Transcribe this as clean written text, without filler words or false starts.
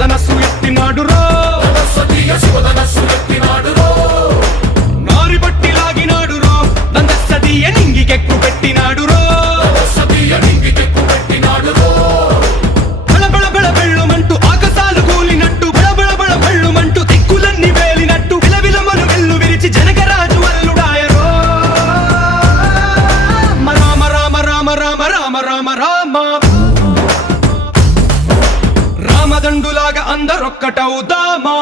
శివధనస్సు ఎత్తినాడురో శివధనస్సు ఎత్తినాడురో నారి బట్టి లాగినాడురో దందస్సదీయ నింగికెక్కు పెట్టినాడురో నింగికెక్కు పెట్టినాడురో బళబళ బెళ్ళుమంటూ ఆకాశాలు కూలినట్టు బళబళ బెళ్ళుమంటూ దిక్కులన్నీ వేలినట్టు విలవిలమలు వెల్లు విరిచి జనకరాజు అల్లుడాయరో రామ రామ రామ రామ రామ రామ రామ రామదండులాగా అందరొక్కటవుదామా